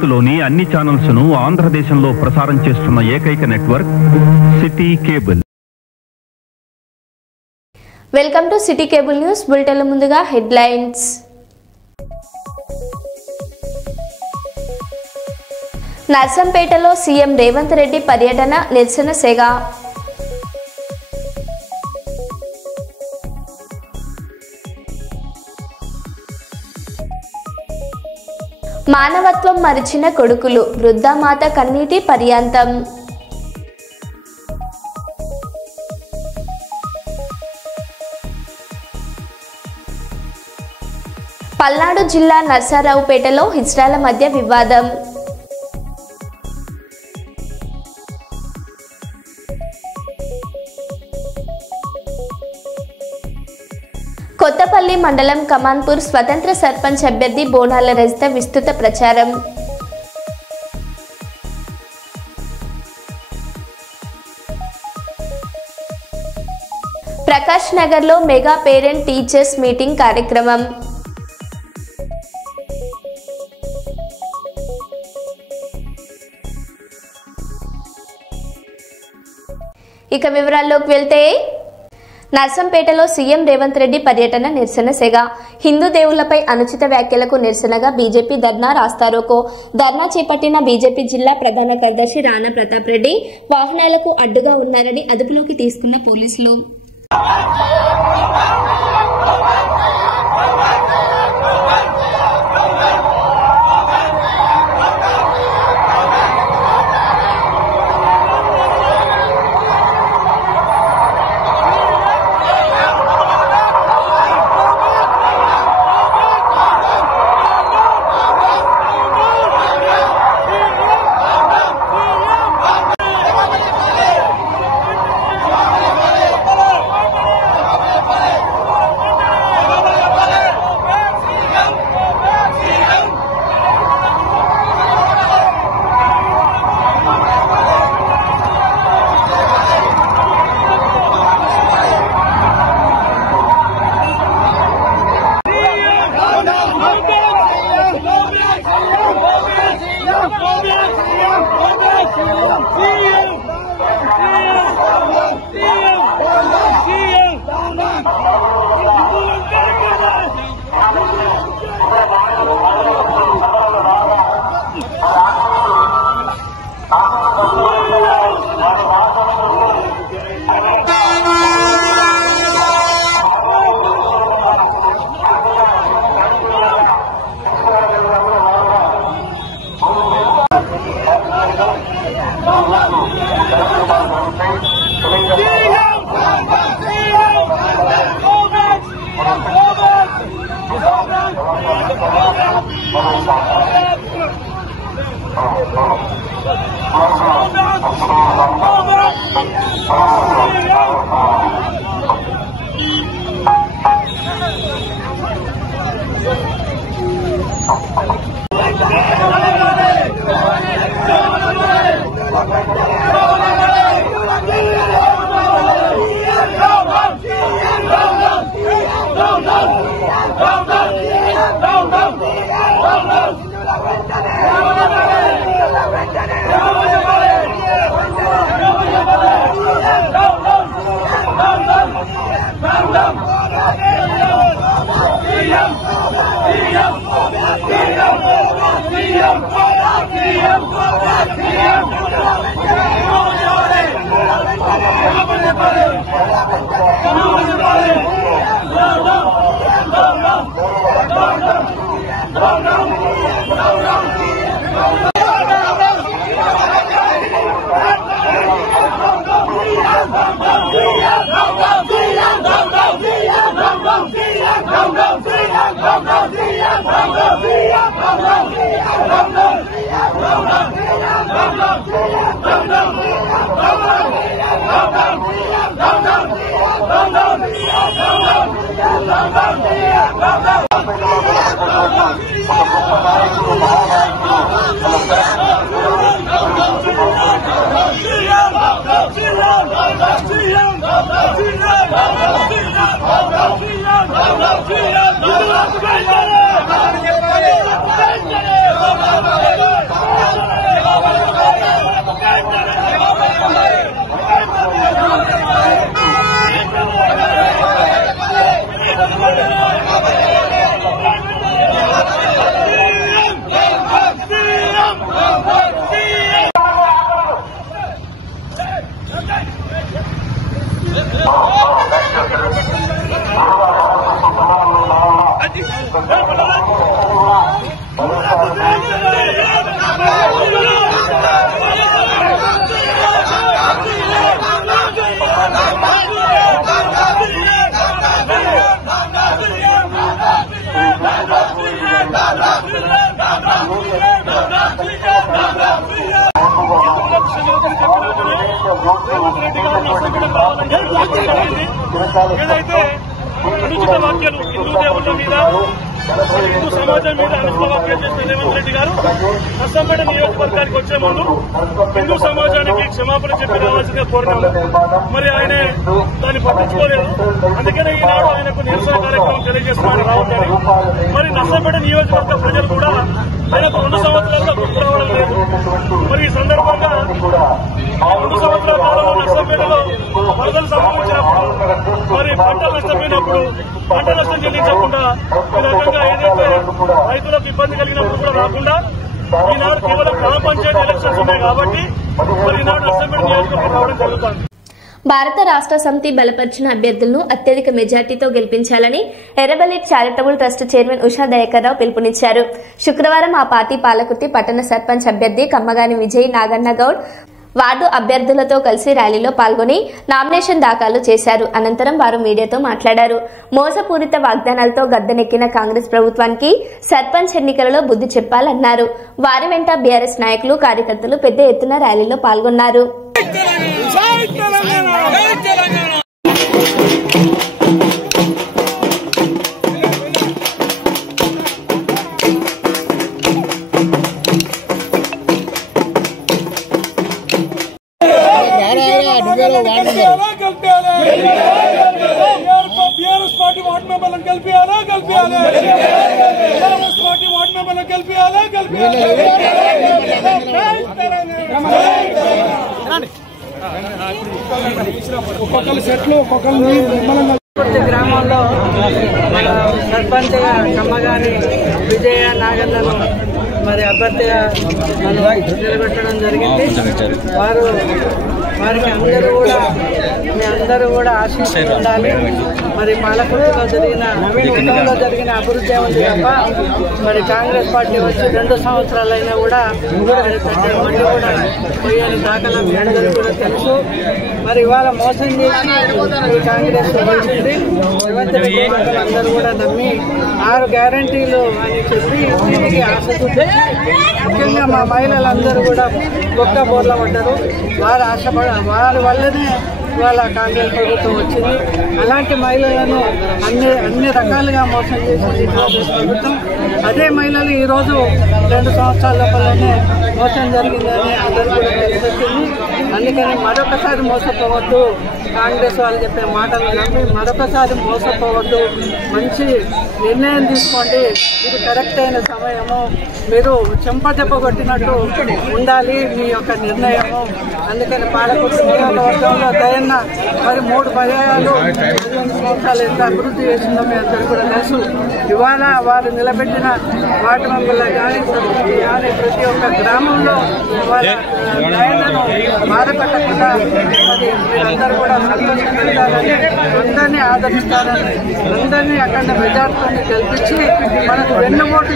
భారత్లోని అన్ని ఛానల్స్ ను ఆంధ్రదేశంలో ప్రసారం చేస్తున్న ఏకైక network city cable. Welcome to city cable news bulletin. ముందుగా హెడ్లైన్స్. నర్సంపేటలో సీఎం రేవంత్ రెడ్డి పర్యటన, నిరసన సేగ. మానవత్వం మరిచిన కొడుకులు, వృద్ధామాత కన్నీటి పర్యాంతం. పల్నాడు జిల్లా నర్సారావుపేటలో హిజ్రాల మధ్య వివాదం. కొత్తపల్లి మండలం కమాన్పూర్ స్వతంత్ర సర్పంచ్ అభ్యర్థి బోనాల రజిత విస్తృత ప్రచారం. ప్రకాష్ నగర్లో మెగా పేరెంట్ టీచర్స్ మీటింగ్ కార్యక్రమం. ఇక వివరాల్లోకి వెళ్తే, నర్సంపేటలో సీఎం రేవంత్ రెడ్డి పర్యటన, నిరసన సేగ. హిందూ దేవుళ్లపై అనుచిత వ్యాఖ్యలకు నిరసనగా బీజేపీ ధర్నా రాస్తారోకో. ధర్నా చేపట్టిన బీజేపీ జిల్లా ప్రధాన కార్యదర్శి రాణా ప్రతాప్ రెడ్డి వాహనాలకు అడ్డుగా ఉన్నారని అదుపులోకి తీసుకున్న పోలీసులు. ఏదైతే అనుచిత వ్యాఖ్యలు హిందూ దేవుళ్ళ మీద హిందూ సమాజం మీద అనుచిత వ్యాఖ్యలు చేసిన రేవంత్ రెడ్డి గారు నర్సంపేట నియోజకవర్గానికి వచ్చే ముందు హిందూ సమాజానికి క్షమాపణ చెప్పి రావాల్సిందే కోరినాము. మరి ఆయన దాన్ని పట్టించుకోలేదు. అందుకనే ఈనాడు ఆయనకు నిరసన కార్యక్రమం తెలియజేస్తున్నారని రావట్లేదు. మరి నర్సంపేట నియోజకవర్గ ప్రజలు కూడా ఆయనకు 2 సంవత్సరాలుగా గుర్తు రావడం లేదు. మరి ఈ సందర్భంగా 2 సంవత్సరాల కాలంలో నర్సంపేటలో వరదలు సంభవించినప్పుడు మరి పంటలు నష్టపోయినప్పుడు పంట నష్టం చెల్లించకుండా ఈ రకంగా ఏదైతే రైతులకు ఇబ్బంది కలిగినప్పుడు కూడా రాకుండా ఈనాడు కేవలం గ్రామ పంచాయతీ ఎలక్షన్స్ ఉన్నాయి కాబట్టి మరి ఈనాడు నర్సంపేట నియోజకవర్గం రావడం జరుగుతుంది. భారత రాష్ట్ర సమితి బలపరిచిన అభ్యర్థులను అత్యధిక మెజార్టీతో గెలిపించాలని Errabelli charitable trust chairman Usha Dayakar Rao పిలుపునిచ్చారు. శుక్రవారం ఆ పార్టీ పాలకుర్తి పట్టణ సర్పంచ్ అభ్యర్థి కమ్మగాని విజయ్ నాగన్న గౌడ్ వార్డు అభ్యర్థులతో కలిసి ర్యాలీలో పాల్గొని నామినేషన్ దాఖలు చేశారు. అనంతరం వారు మీడియాతో మాట్లాడారు. మోసపూరిత వాగ్దానాలతో గద్దెనెక్కిన కాంగ్రెస్ ప్రభుత్వానికి సర్పంచ్ ఎన్నికలలో బుద్ధి చెప్పాలన్నారు. వారి వెంట బీఆర్ఎస్ నాయకులు కార్యకర్తలు పెద్ద ఎత్తున ర్యాలీలో పాల్గొన్నారు. గ్రామంలో సర్పంచ్ కమ్మగాని విజయ నాగన్నను మరి అభ్యర్థిగా నిలబెట్టడం జరిగింది. వారికి అందరూ కూడా ఆశీస్సు ఉండాలి. మరి పాలకుర్తిలో జరిగిన అభివృద్ధి ఉంది తప్ప మరి కాంగ్రెస్ పార్టీ వచ్చి 2 సంవత్సరాలైనా కూడా మళ్ళీ కూడా పోయని దాఖలా మీ అందరూ కూడా తెలుసు. మరి ఇవాళ మోసం చేసి ఈ కాంగ్రెస్ వచ్చింది. రేవంత్ రెడ్డి అందరూ కూడా నమ్మి 6 గ్యారంటీలు అని చెప్పి దీనికి ఆశ చూపించి ముఖ్యంగా మా మహిళలందరూ కూడా గొప్ప బోర్ల పడ్డారు. వారి వల్లనే ఇవాళ కాంగ్రెస్ ప్రభుత్వం వచ్చింది. అలాంటి మహిళలను అన్ని రకాలుగా మోసం చేసింది కాంగ్రెస్ ప్రభుత్వం. అదే మహిళలు ఈరోజు 2 సంవత్సరాల లోపలనే మోసం జరిగిందని అందరూ కూడా తెలిసొచ్చింది. అందుకని మరొకసారి మోసపోవద్దు, కాంగ్రెస్ వాళ్ళు చెప్పే మాటలు నమ్మి మరొకసారి మోసపోవద్దు. మంచి నిర్ణయం తీసుకోండి. ఇది కరెక్ట్ అయిన సమయము. మీరు చెంపదెబ్బ కొట్టినట్టు ఉండాలి మీ యొక్క నిర్ణయము. అందుకని పాలకుర్తి నియోజకవర్గంలో దయన్న మరి 3 పర్యాయాలు 15 సంవత్సరాలు ఎంత అభివృద్ధి చేసిందో మీ అందరూ కూడా తెలుసు. ఇవాళ వారు నిలబెట్టిన వార్డు మెంబర్లు కానీ ప్రతి ఒక్క గ్రామంలో వాళ్ళ దయన్నను బాధపడకుండా మరి మీరందరూ కూడా సంతోషం పెడతారని, అందరినీ ఆదరిస్తారని, అందరినీ అక్కడ మెజార్టీని గెలిపించి మనకు వెన్నుపోటు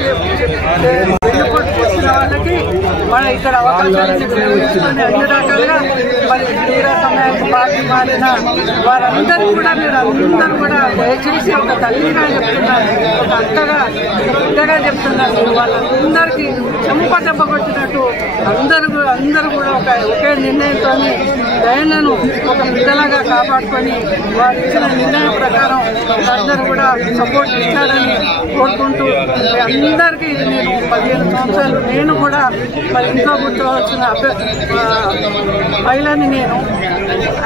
వచ్చిన వాళ్ళకి మన ఇక్కడ అవకాశాలను వినియోగించుకొని అన్ని రకాలుగా మరి తీరా సమయానికి పార్టీ మారిన వారందరూ కూడా మీరు అందరూ కూడా దయచేసి ఒక తల్లిగా చెప్తున్నారు, ఒక అత్తగా బిడ్డగా చెప్తున్నారు. వాళ్ళందరికీ చెంపదెబ్బ కొట్టినట్టు అందరూ కూడా ఒకే నిర్ణయంతో దయనను ఒక బిడ్డలాగా కాపాడుకొని వారు ఇచ్చిన నిర్ణయం ప్రకారం అందరూ కూడా సపోర్ట్ ఇస్తారని కోరుకుంటూ అందరికీ నేను 15 సంవత్సరాలు నేను కూడా మరి ఇంట్లో కూర్చోవలసిన మహిళని నేను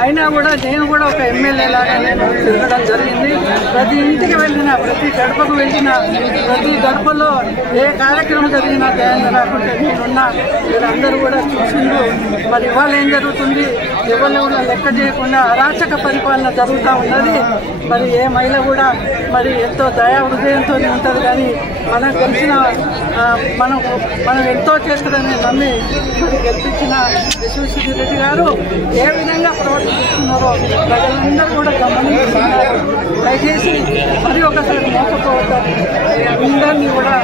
అయినా కూడా నేను కూడా ఒక ఎమ్మెల్యే లాగా నేను తిరగడం జరిగింది. ప్రతి ఇంటికి వెళ్ళినా, ప్రతి గడపకు వెళ్ళినా, ప్రతి గడపలో ఏ కార్యక్రమం జరిగినా దయాన్ని రాకుంటే నేనున్నా. మీరందరూ కూడా చూసిండ్రు. మరి ఇవాళ ఏం జరుగుతుంది, ఎవరు కూడా లెక్క చేయకుండా అరాచక పరిపాలన జరుగుతూ ఉన్నది. మరి ఏ మహిళ కూడా మరి ఎంతో దయా హృదయంతో ఉంటుంది. కానీ మనం గెలిచిన మనం ఎంతో చేస్తుందని నమ్మి మరి గెలిపించిన విశ్వేశ్వర రెడ్డి గారు ఏ విధంగా ప్రవర్తిస్తున్నారో ప్రజలందరూ కూడా గమనిస్తున్నారు. దయచేసి మరి ఒకసారి మోసపోవద్దని అందరినీ కూడా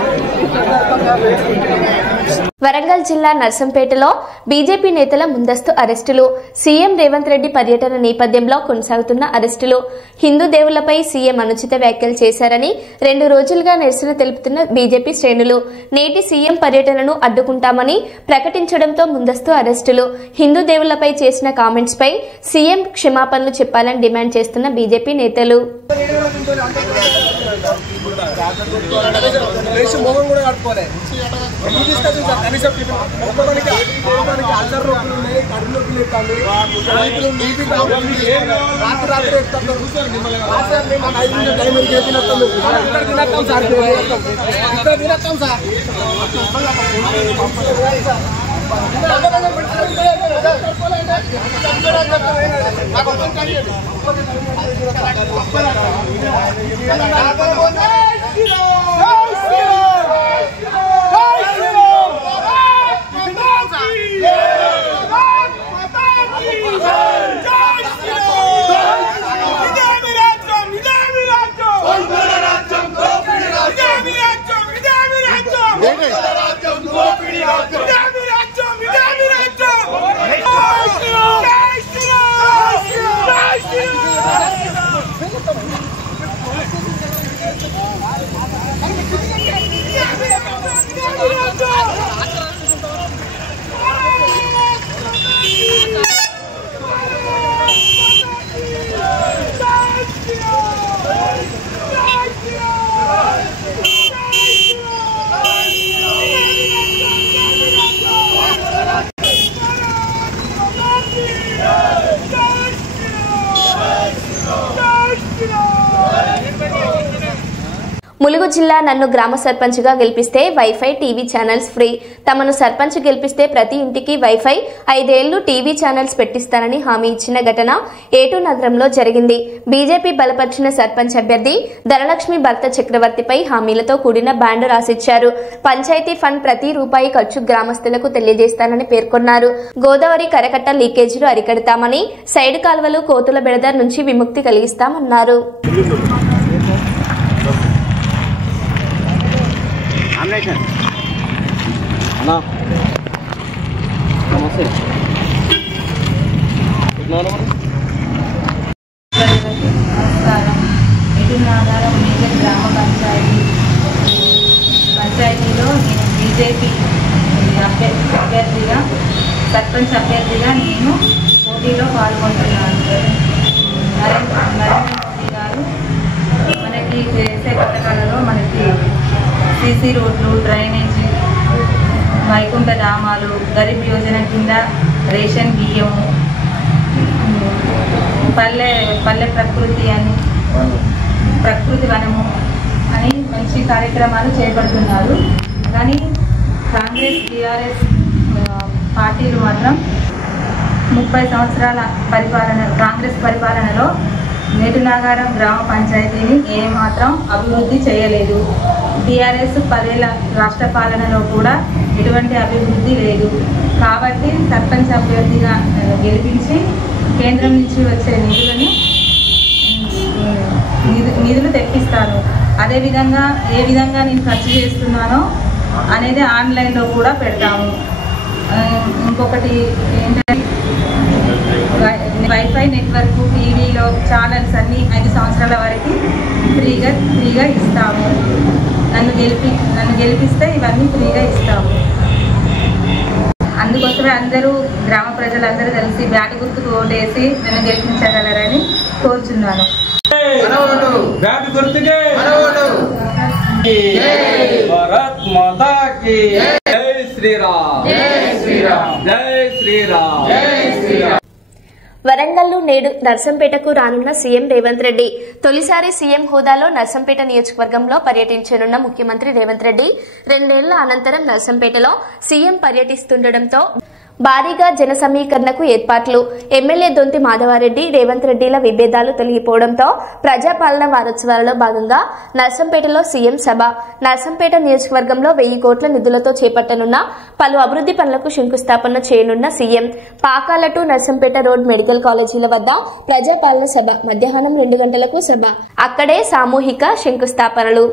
వరంగల్ జిల్లా నర్సంపేటలో బీజేపీ నేతల ముందస్తు అరెస్టులు. సీఎం రేవంత్ రెడ్డి పర్యటన నేపథ్యంలో కొనసాగుతున్న అరెస్టులు. హిందూ దేవుళ్లపై సీఎం అనుచిత వ్యాఖ్యలు చేశారని 2 రోజులుగా నిరసన తెలుపుతున్న బీజేపీ శ్రేణులు నేటి సీఎం పర్యటనను అడ్డుకుంటామని ప్రకటించడంతో ముందస్తు అరెస్టులు. హిందూ దేవుళ్లపై చేసిన కామెంట్స్ పై సీఎం క్షమాపణలు చెప్పాలని డిమాండ్ చేస్తున్న బీజేపీ నేతలు. ములుగు జిల్లా నన్ను గ్రామ సర్పంచ్గా గెలిపిస్తే వైఫై టీవీ ఛానల్స్ ఫ్రీ. తమను సర్పంచ్ గెలిపిస్తే ప్రతి ఇంటికి వైఫై 5 ఏళ్లు టీవీ ఛానల్స్ పెట్టిస్తానని హామీ ఇచ్చిన ఘటన ఏటూ నగరంలో జరిగింది. బీజేపీ బలపరిచిన సర్పంచ్ అభ్యర్థి ధనలక్ష్మి భర్త చక్రవర్తిపై హామీలతో కూడిన బ్యాండు రాసిచ్చారు. పంచాయతీ ఫండ్ ప్రతి రూపాయి ఖర్చు గ్రామస్తులకు తెలియజేస్తానని పేర్కొన్నారు. గోదావరి కరకట్ట లీకేజీలు అరికడతామని, సైడ్ కాల్వలు కోతుల బెడద నుంచి విముక్తి కలిగిస్తామన్నారు. గ్రామ పంచాయతీలో నేను బీజేపీ అభ్యర్థిగా సర్పంచ్ అభ్యర్థిగా నేను పోటీలో పాల్గొంటున్నాను. నరేంద్ర మోదీ గారు మనకి చేసే పథకాలలో మనకి సీసీ రోడ్లు, డ్రైనేజీ, వైకుంఠ ధామాలు, గరీబ్ యోజన కింద రేషన్ బియ్యము, పల్లె ప్రకృతి అని ప్రకృతి వనము అని మంచి కార్యక్రమాలు చేపడుతున్నారు. కానీ కాంగ్రెస్ టీఆర్ఎస్ పార్టీలు మాత్రం 30 సంవత్సరాల కాంగ్రెస్ పరిపాలనలో నేటినాగారం గ్రామ పంచాయతీని ఏమాత్రం అభివృద్ధి చేయలేదు. టీఆర్ఎస్ 10 ఏళ్ల రాష్ట్ర పాలనలో కూడా ఎటువంటి అభివృద్ధి లేదు. కాబట్టి సర్పంచ్ అభ్యర్థిగా గెలిపించి కేంద్రం నుంచి వచ్చే నిధులు తెప్పిస్తాను. అదేవిధంగా ఏ విధంగా నేను ఖర్చు చేస్తున్నానో అనేది ఆన్లైన్లో కూడా పెడతాము. ఇంకొకటి ఏంటంటే వైఫై నెట్వర్క్, టీవీలో ఛానల్స్ అన్నీ 5 సంవత్సరాల వరకు ఫ్రీగా ఇస్తాము. నన్ను గెలిపిస్తే ఇవన్నీ ఫ్రీగా ఇస్తాము. అందుకోసమే అందరూ గ్రామ ప్రజలందరూ కలిసి బ్యాట్ గుర్తుకు ఓటేసి నన్ను గెలిపించగలరని కోరుచున్నాను. బ్యాట్ గుర్తుకే భారత్ మాతా కీ జై శ్రీరామ్, జై శ్రీరామ్, జై శ్రీరామ్, జై శ్రీరామ్. వరంగల్లో నేడు నర్సంపేటకు రానున్న సీఎం రేవంత్ రెడ్డి. తొలిసారి సీఎం హోదాలో నర్సంపేట నియోజకవర్గంలో పర్యటించనున్న ముఖ్యమంత్రి రేవంత్ రెడ్డి 2 ఏళ్ల అనంతరం నర్సంపేటలో సీఎం పర్యటిస్తుండటంతో భారీగా జన సమీకరణకు ఏర్పాట్లు. ఎమ్మెల్యే దొంతి మాధవారెడ్డి, రేవంత్ రెడ్డిల విభేదాలు తొలగిపోవడంతో ప్రజాపాలన వారోత్సవాలలో భాగంగా నర్సంపేటలో సీఎం సభ. నర్సంపేట నియోజకవర్గంలో 1000 కోట్ల నిధులతో చేపట్టనున్న పలు అభివృద్ధి పనులకు శంకుస్థాపన చేయనున్న CM. Pakala to Narsampet road medical కాలేజీల వద్ద ప్రజాపాలన సభ. మధ్యాహ్నం 2 గంటలకు సభ. అక్కడే సామూహిక శంకుస్థాపనలు.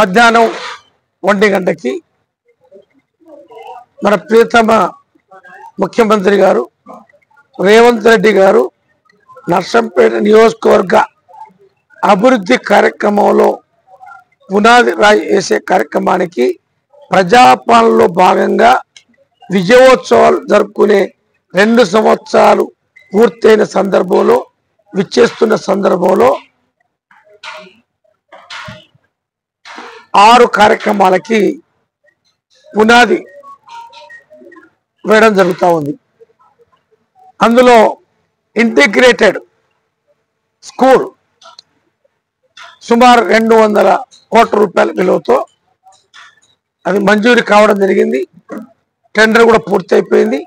మధ్యాహ్నం 1 గంటకి మన ప్రియతమ ముఖ్యమంత్రి గారు రేవంత్ రెడ్డి గారు నర్సంపేట నియోజకవర్గ అభివృద్ధి కార్యక్రమంలో పునాది రాయి వేసే కార్యక్రమానికి ప్రజాపాలనలో భాగంగా విజయోత్సవాలు జరుపుకునే 2 సంవత్సరాలు పూర్తయిన సందర్భంలో విచ్చేస్తున్న సందర్భంలో 6 కార్యక్రమాలకి పునాది వేయడం జరుగుతూ ఉంది. అందులో ఇంటిగ్రేటెడ్ స్కూల్ సుమారు 200 కోట్ల రూపాయల విలువతో అది మంజూరు కావడం జరిగింది. టెండర్ కూడా పూర్తయిపోయింది.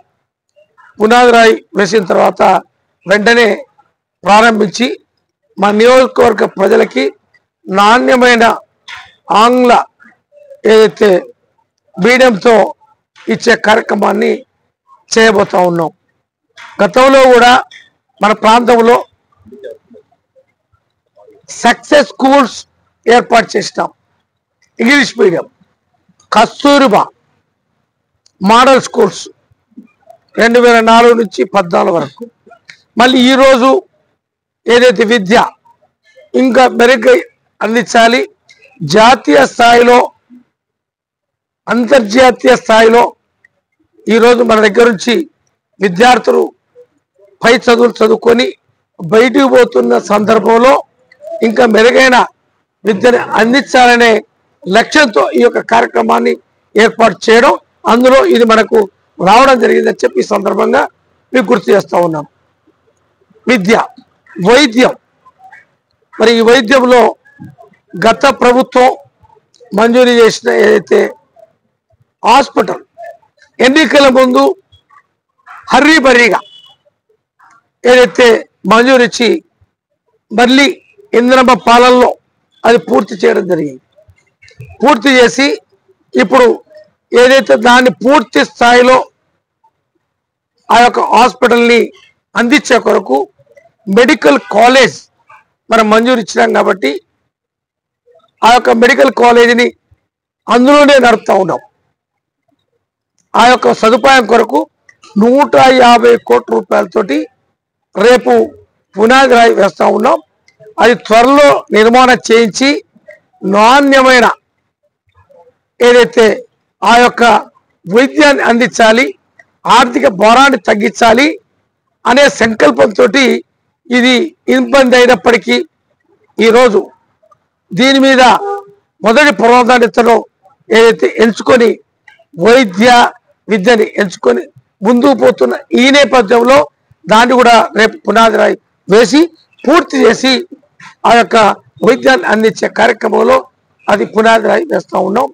పునాది రాయి వేసిన తర్వాత వెంటనే ప్రారంభించి మా నియోజకవర్గ ప్రజలకి నాణ్యమైన ఆంగ్ల ఏదైతే మీడియంతో ఇచ్చే కార్యక్రమాన్ని చేయబోతా ఉన్నాం. గతంలో కూడా మన ప్రాంతంలో సక్సెస్ స్కూల్స్ ఏర్పాటు చేసినాం. English medium, Kasturba model schools 2004 నుంచి 14 వరకు. మళ్ళీ ఈరోజు ఏదైతే విద్య ఇంకా మెరుగ్గా అందించాలి, జాతీయ స్థాయిలో అంతర్జాతీయ స్థాయిలో ఈరోజు మన దగ్గర నుంచి విద్యార్థులు పై చదువులు చదువుకొని బయటికి పోతున్న సందర్భంలో ఇంకా మెరుగైన విద్యను అందించాలనే లక్ష్యంతో ఈ యొక్క కార్యక్రమాన్ని ఏర్పాటు చేయడం, అందులో ఇది మనకు రావడం జరిగిందని చెప్పి ఈ సందర్భంగా మీకు గుర్తు చేస్తూ ఉన్నాం. విద్య, వైద్యం. మరి ఈ వైద్యంలో గత ప్రభుత్వం మంజూరు చేసిన ఏదైతే హాస్పిటల్ ఎన్నికల ముందు హర్రీబరీగా ఏదైతే మంజూరు ఇచ్చి మళ్ళీ ఇంద్రమ్మ పాలనలో అది పూర్తి చేయడం జరిగింది. పూర్తి చేసి ఇప్పుడు ఏదైతే దాన్ని పూర్తి స్థాయిలో ఆ యొక్క హాస్పిటల్ని అందించే కొరకు మెడికల్ కాలేజ్ మనం మంజూరు ఇచ్చినాం కాబట్టి ఆ యొక్క మెడికల్ కాలేజీని అందులోనే నడుపుతా ఉన్నాం. ఆ యొక్క సదుపాయం కొరకు 150 కోట్ల రూపాయలతోటి రేపు పునాది రాయి వేస్తూ ఉన్నాం. అది త్వరలో నిర్మాణం చేయించి నాణ్యమైన ఏదైతే ఆ యొక్క వైద్యాన్ని అందించాలి, ఆర్థిక భారాన్ని తగ్గించాలి అనే సంకల్పంతో ఇది ఇబ్బంది అయినప్పటికీ ఈరోజు దీని మీద మొదటి ప్రాధాన్యతలో ఏదైతే ఎంచుకొని వైద్య విద్యని ఎంచుకొని ముందుకు పోతున్న ఈ నేపథ్యంలో దాన్ని కూడా రేపు పునాది రాయి వేసి పూర్తి చేసి ఆ యొక్క వైద్యాన్ని అందించే కార్యక్రమంలో అది పునాది రాయి వేస్తూ ఉన్నాం.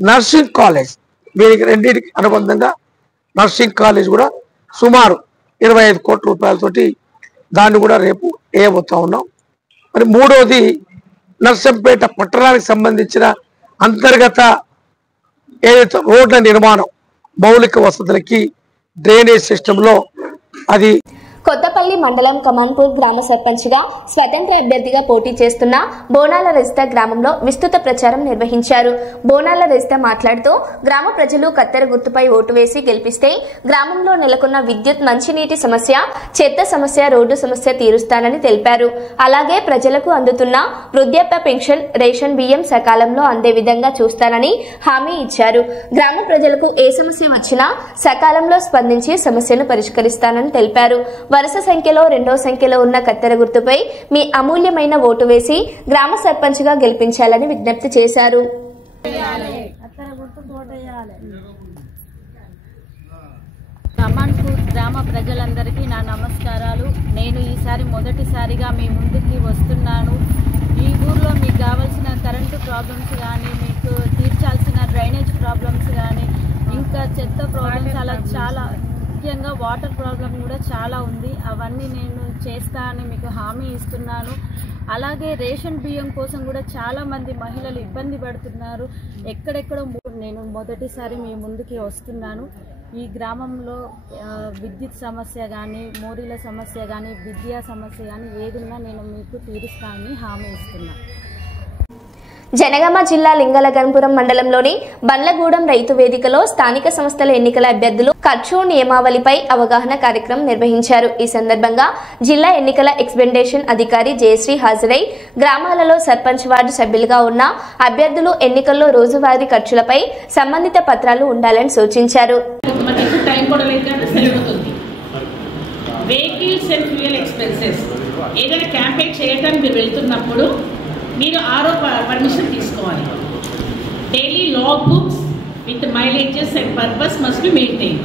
నర్సింగ్ కాలేజ్, వీరికి రెండింటికి అనుబంధంగా నర్సింగ్ కాలేజ్ కూడా సుమారు 25 కోట్ల రూపాయలతోటి దాన్ని కూడా రేపు వేయబోతా ఉన్నాం. మరి మూడోది నర్సంపేట పట్టణానికి సంబంధించిన అంతర్గత ఏదైతే రోడ్ల నిర్మాణం, మౌలిక వసతులకి డ్రైనేజ్ సిస్టంలో అది కొత్తపల్లి మండలం కమాన్పూర్ గ్రామ సర్పంచ్గా స్వతంత్ర అభ్యర్థిగా పోటీ చేస్తున్న బోనాల రజిత గ్రామంలో విస్తృత ప్రచారం నిర్వహించారు. బోనాల రజిత మాట్లాడుతూ గ్రామ ప్రజలు కత్తెర గుర్తుపై ఓటు వేసి గెలిపిస్తే గ్రామంలో నెలకొన్న విద్యుత్, మంచినీటి సమస్య, చెత్త సమస్య, రోడ్డు సమస్య తీరుస్తానని తెలిపారు. అలాగే ప్రజలకు అందుతున్న వృద్ధాప్య పెన్షన్, రేషన్ బియ్యం సకాలంలో అందే విధంగా చూస్తానని హామీ ఇచ్చారు. గ్రామ ప్రజలకు ఏ సమస్య వచ్చినా సకాలంలో స్పందించి సమస్యను పరిష్కరిస్తానని తెలిపారు. వరుస సంఖ్యలో రెండో సంఖ్యలో ఉన్న కత్తెర గుర్తుపై మీ అమూల్యమైన ఓటు వేసి గ్రామ సర్పంచ్గా గెలిపించాలని విజ్ఞప్తి చేశారు. కమాన్పూర్ గ్రామ ప్రజలందరికీ నా నమస్కారాలు. నేను ఈసారి మొదటిసారిగా మీ ముందుకి వస్తున్నాను. ఈ ఊర్లో మీకు కావాల్సిన కరెంటు ప్రాబ్లమ్స్ కానీ, మీకు తీర్చాల్సిన డ్రైనేజ్ ప్రాబ్లమ్స్ కానీ, ఇంకా చెత్త ప్రాబ్లమ్స్, అలా చాలా ముఖ్యంగా వాటర్ ప్రాబ్లం కూడా చాలా ఉంది. అవన్నీ నేను చేస్తా అని మీకు హామీ ఇస్తున్నాను. అలాగే రేషన్ బియ్యం కోసం కూడా చాలామంది మహిళలు ఇబ్బంది పడుతున్నారు. ఎక్కడెక్కడో నేను మొదటిసారి మీ ముందుకి వస్తున్నాను. ఈ గ్రామంలో విద్యుత్ సమస్య కానీ, మోరీల సమస్య కానీ, విద్యా సమస్య కానీ ఏదున్నా నేను మీకు తీరుస్తానని హామీ ఇస్తున్నాను. జనగామ జిల్లా లింగలగన్పురం మండలంలోని బండ్లగూడెం రైతు వేదికలో స్థానిక సంస్థల ఎన్నికల అభ్యర్థులు ఖర్చు నియమావళిపై అవగాహన కార్యక్రమం నిర్వహించారు. ఈ సందర్భంగా జిల్లా ఎన్నికల ఎక్స్పెండేషన్ అధికారి జయశ్రీ హాజరై గ్రామాలలో సర్పంచ్ వార్డు సభ్యులుగా ఉన్న అభ్యర్థులు ఎన్నికల్లో రోజువారీ ఖర్చులపై సంబంధిత పత్రాలు ఉండాలని సూచించారు. మీరు ఆరో పర్మిషన్ తీసుకోవాలి. Daily log books with mileages and purpose must be maintain.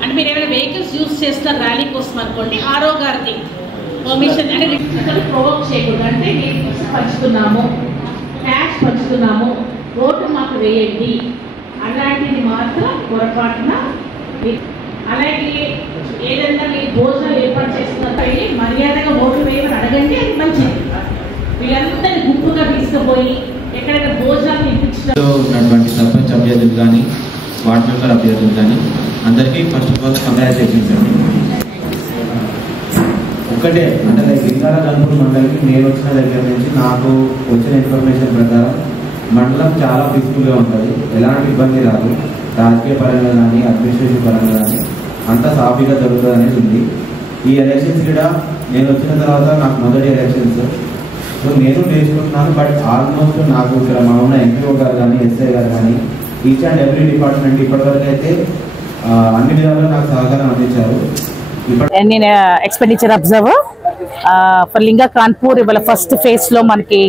అంటే మీరు ఏమైనా వెహికల్స్ యూజ్ చేస్తారు ర్యాలీ కోసం అనుకోండి, ఆరో గారికి పర్మిషన్ అంటే రిక్వెస్ట్ ప్రొవోక్ చేయకూడదు. అంటే నేను పంచుతున్నాము, క్యాష్ పంచుతున్నాము, ఓటు మాకు వేయండి అలాంటిది మాత్రం పొరపాటున. అలాగే ఏదైనా మీరు భోజనాలు ఏర్పాటు చేస్తున్నట్టు మర్యాదగా ఓటు వేయమని అడగండి, అది మంచిది. వీళ్ళందరినీ గుంపుగా తీసుకుపోయి ఎక్కడైనా భోజనాలు ఉన్నటువంటి సర్పంచ్ అభ్యర్థులు కానీ, వార్డు మెంబర్ అభ్యర్థులు కానీ అందరికీ ఫస్ట్ ఆఫ్ ఆల్ కంగ్రాచులేషన్స్ అండి. ఒక్కటే అంటే లింగలగన్పురం మండలికి నేను వచ్చిన దగ్గర నుంచి నాకు వచ్చిన ఇన్ఫర్మేషన్ ప్రకారం మండలం చాలా పీస్ఫుల్గా ఉంటుంది. ఎలాంటి ఇబ్బంది రాదు. రాజకీయ పరంగా కానీ, అడ్మినిస్ట్రేషన్ పరంగా కానీ అంతా సాఫీగా జరుగుతుంది అనేది ఉంది. ఈ ఎలక్షన్స్ కూడా నేను వచ్చిన తర్వాత నాకు మొదటి ఎలక్షన్స్, సో నేను నేర్చుకుంటున్నాను. బట్ ఆల్మోస్ట్ నాకు ఇక్కడ మా ఉన్న ఎంపీఓ గారు కానీ, ఎస్ఐ గారు కానీ, ఈచ్ అండ్ ఎవ్రీ డిపార్ట్మెంట్ ఇప్పటివరకు అయితే అన్ని విధాలుగా నాకు సహకారం అందించారు. నేను ఎక్స్పెండిచర్ అబ్జర్వర్ ఫర్ లింగా కాన్పూర్. ఇవాళ ఫస్ట్ ఫేజ్లో మనకి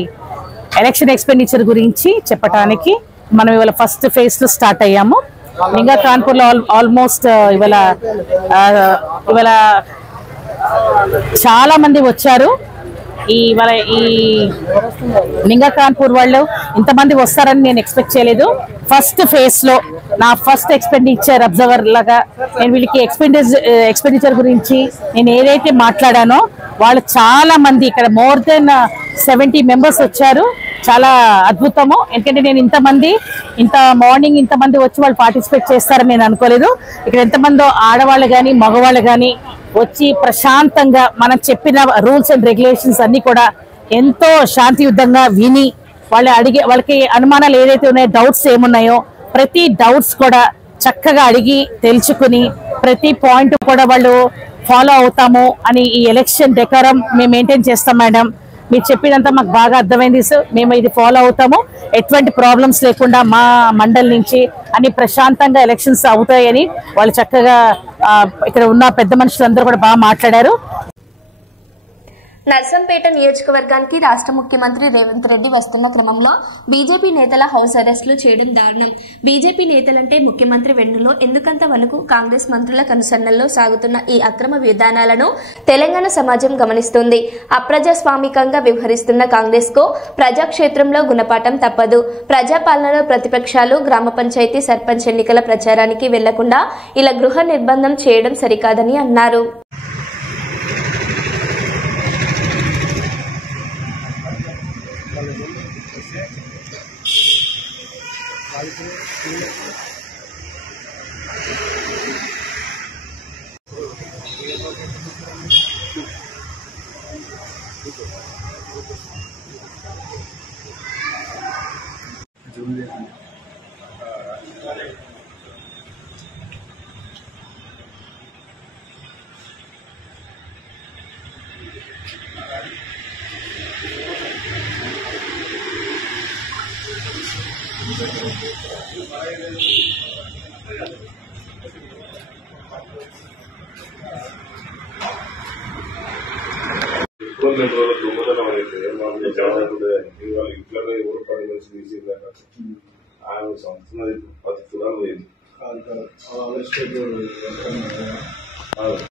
ఎలక్షన్ ఎక్స్పెండిచర్ గురించి చెప్పడానికి మనం ఇవాళ ఫస్ట్ ఫేజ్లో స్టార్ట్ అయ్యాము. లింగా కాన్పూర్లో ఆల్మోస్ట్ ఇవాళ చాలా మంది వచ్చారు. ఈ లింగా కాన్పూర్ వాళ్ళు ఇంతమంది వస్తారని నేను ఎక్స్పెక్ట్ చేయలేదు. ఫస్ట్ ఫేజ్ లో నా ఫస్ట్ ఎక్స్పెండిచర్ అబ్జర్వర్ లాగా నేను వీళ్ళకి ఎక్స్పెండిచర్ గురించి నేను ఏదైతే మాట్లాడానో వాళ్ళు చాలా మంది ఇక్కడ మోర్ దెన్ 70 మెంబర్స్ వచ్చారు. చాలా అద్భుతము. ఎందుకంటే నేను ఇంత మార్నింగ్ ఇంతమంది వచ్చి వాళ్ళు పార్టిసిపేట్ చేస్తారని నేను అనుకోలేదు. ఇక్కడ ఎంతమందో ఆడవాళ్ళు కానీ, మగవాళ్ళు కానీ వచ్చి ప్రశాంతంగా మనం చెప్పిన రూల్స్ అండ్ రెగ్యులేషన్స్ అన్ని కూడా ఎంతో శాంతియుతంగా విని వాళ్ళకి అనుమానాలు ఏదైతే ఉన్నాయో, డౌట్స్ ఏమున్నాయో ప్రతి డౌట్స్ కూడా చక్కగా అడిగి తెలుసుకుని ప్రతి పాయింట్ కూడా వాళ్ళు ఫాలో అవుతాము అని ఈ ఎలక్షన్ డెకరం మేము మెయింటైన్ చేస్తాం. మేడం మీరు చెప్పినంత మాకు బాగా అర్థమైంది సార్. మేము ఇది ఫాలో అవుతాము. ఎటువంటి ప్రాబ్లమ్స్ లేకుండా మా మండలి నుంచి అన్ని ప్రశాంతంగా ఎలక్షన్స్ అవుతాయని వాళ్ళు చక్కగా ఇక్కడ ఉన్న పెద్ద మనుషులందరూ కూడా బాగా మాట్లాడారు. నర్సంపేట నియోజకవర్గానికి రాష్ట్ర ముఖ్యమంత్రి రేవంత్ రెడ్డి వస్తున్న క్రమంలో బీజేపీ నేతల హౌస్ అరెస్టులు చేయడం దారుణం. బీజేపీ నేతలంటే ముఖ్యమంత్రి వెన్నులో ఎందుకంత వణుకు? కాంగ్రెస్ మంత్రుల కనుసన్నల్లో సాగుతున్న ఈ అక్రమ విధానాలను తెలంగాణ సమాజం గమనిస్తుంది. అప్రజాస్వామికంగా వ్యవహరిస్తున్న కాంగ్రెస్ కు ప్రజాక్షేత్రంలో గుణపాఠం తప్పదు. ప్రజాపాలనలో ప్రతిపక్షాలు గ్రామ పంచాయతీ సర్పంచ్ ఎన్నికల ప్రచారానికి వెళ్లకుండా ఇలా గృహ నిర్బంధం చేయడం సరికాదని అన్నారు. దొంగతనం అయితే మాకు చాలా ఇవాళ ఇంట్లోనే ఎవరు 10 మంది తీసిందాక ఆయన సంవత్సరం 10 తులాలు పోయింది.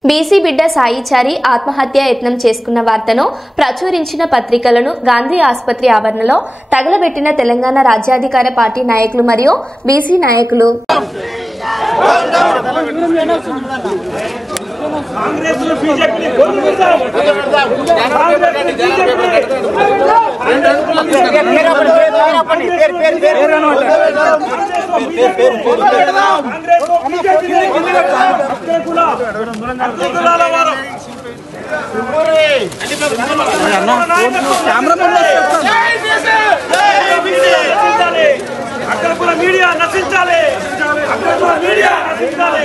బీసీ బిడ్డ సాయిచారి ఆత్మహత్య యత్నం చేసుకున్న వార్తను ప్రచురించిన పత్రికలను గాంధీ ఆసుపత్రి ఆవరణలో తగలబెట్టిన తెలంగాణ రాజ్యాధికార పార్టీ నాయకులు మరియు బీసీ నాయకులు. అక్కడ మీడియా నశించాలి, అక్కడ మీడియా నశించాలి.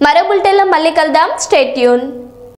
మరో బులెటిన్లో మళ్ళీ కలుద్దాం. Stay tune.